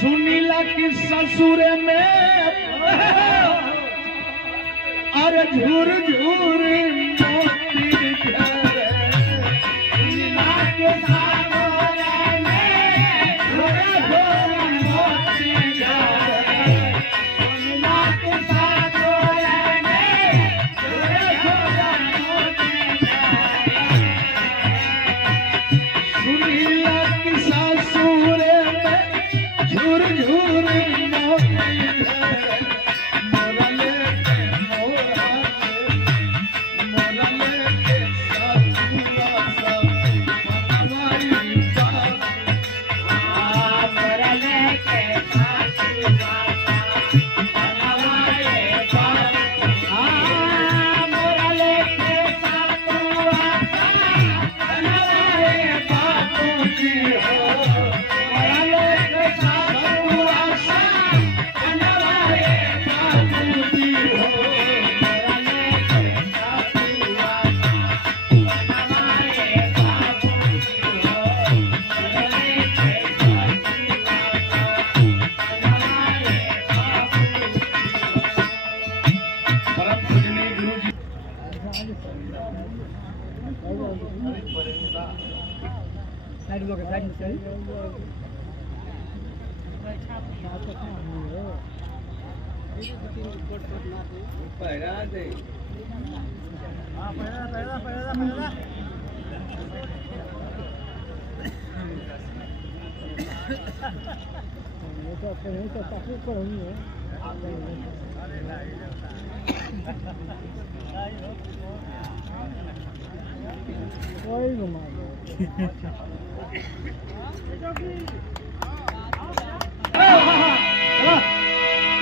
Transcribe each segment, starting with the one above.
सुनीला की ससुर में अरे झूर झूर मोती झरे सुनीला के सागोरे में झूर झूर मोती झरे सुनीला के सागोरे में झूर झूर मोती झरे सुनीला की ससुर झूर झूर मोती झरे मोरले के मोरले के ससुरा सब हमारी बात मोरले के ससुरा सब हमारे बात मोरले के ससुरा सब हमारे बातों की हो मोरले के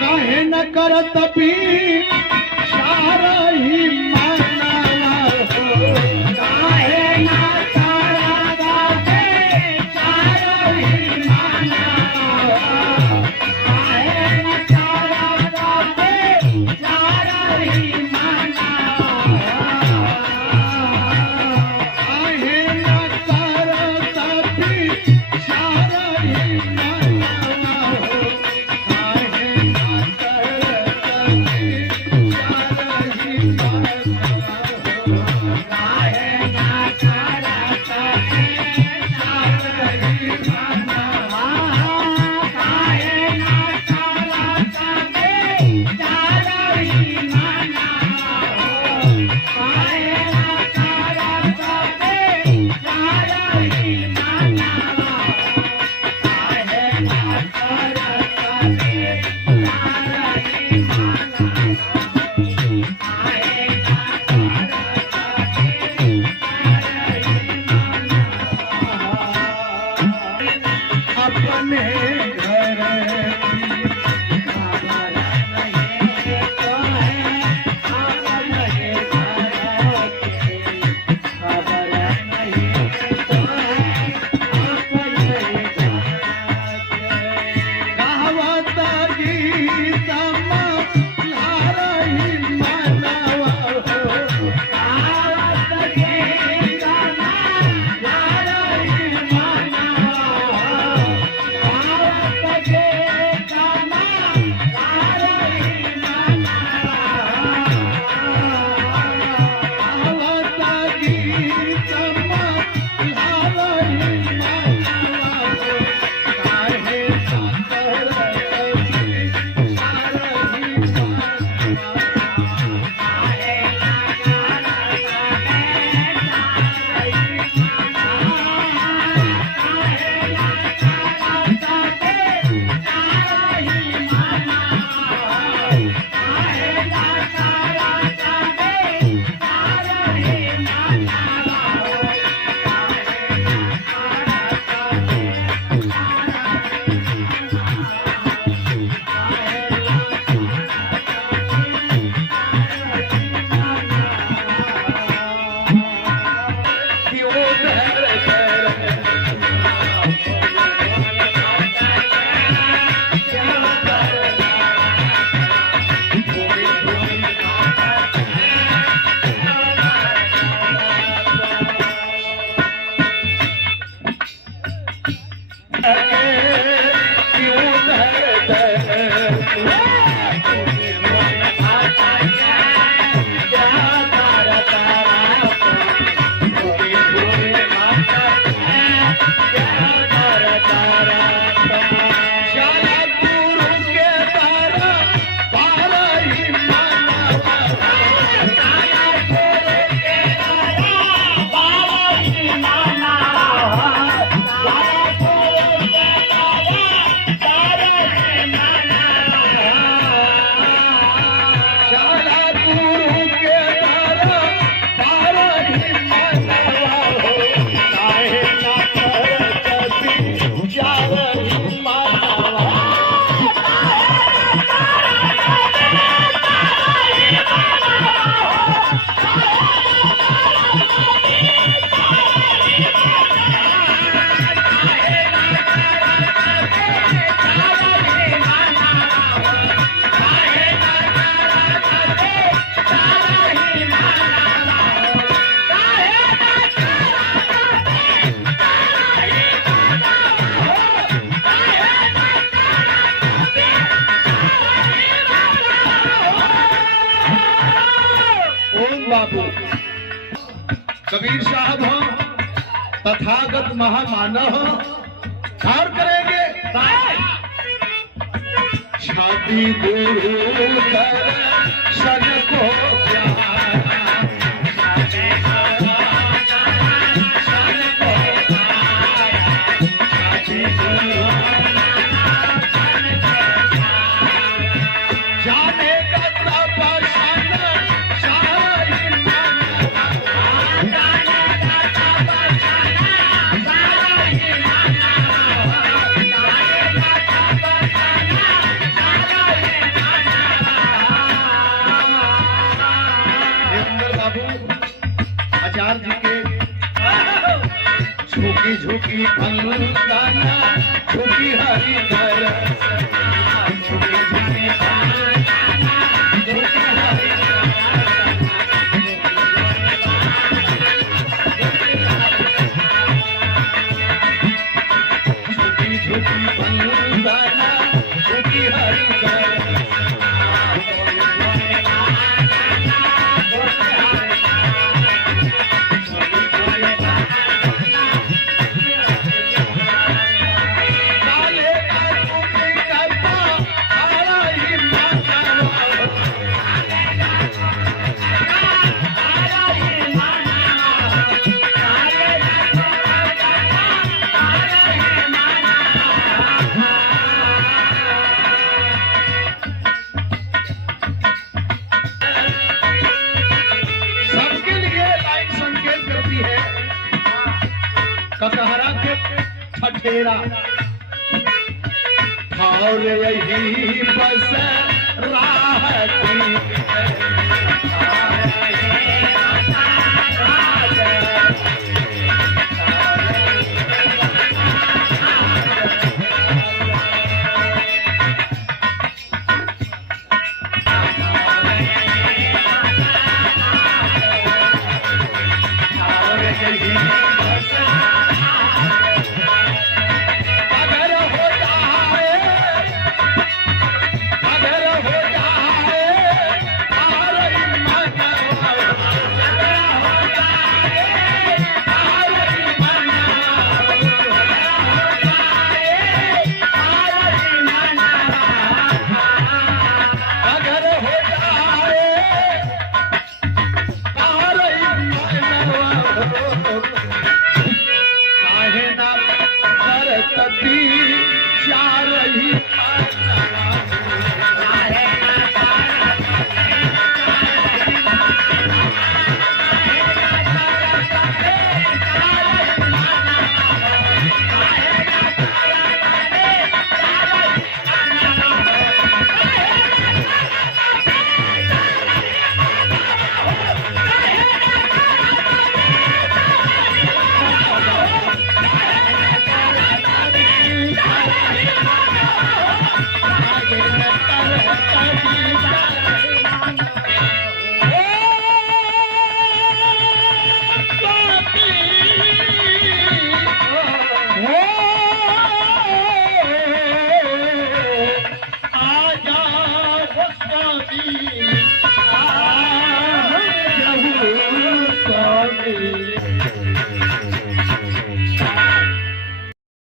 काहे न करत भी सारा ही मानवा हो काहे न करत भी सारा ही मानवा काहे न करत भी सारा ही मानवा काहे न करत भी सारा ही मानवा हो काहे न लगे क्यों धड़कन कबीर साहब हो तथागत महामानव हो और करेंगे छाती दूर सन को जाने का आचार्य जी के झुकी झुकी फलदाना झुकी हरी धर झुकी झुकी झुकी झुकी फलदाना झुकी हरी धर कटहरा के ठठेरा और यही बस राहती चार ही